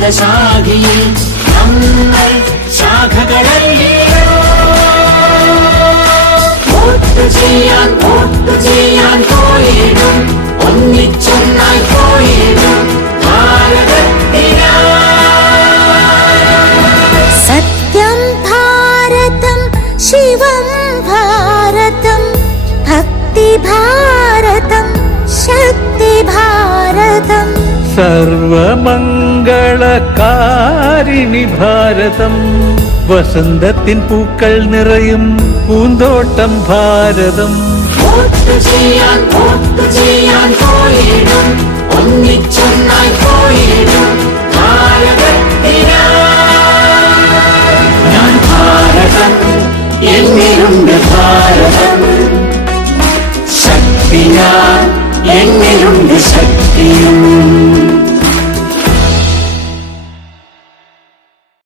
ഭാരതശാഖിയിൽ നമ്മൾ ശാഖകളല്ലോ. വോട്ട് ചെയ്യാൻ പോയിടും, ഒന്നിച്ചൊന്നായി പോയിടും ഭാരതത്തിനായി. സത്യം ഭാരതം, ശിവം ഭാരതം, ഭക്തി ഭാരതം, ശക്തി ഭാരതം, സർവമംഗളകാരിണി ഭാരതം, വസന്തത്തിൻ പൂക്കൾ നിറയും പൂന്തോട്ടം ഭാരതം. വോട്ട് ചെയ്യാൻ പോയിടും, ഒന്നിച്ചൊന്നായി പോയിടും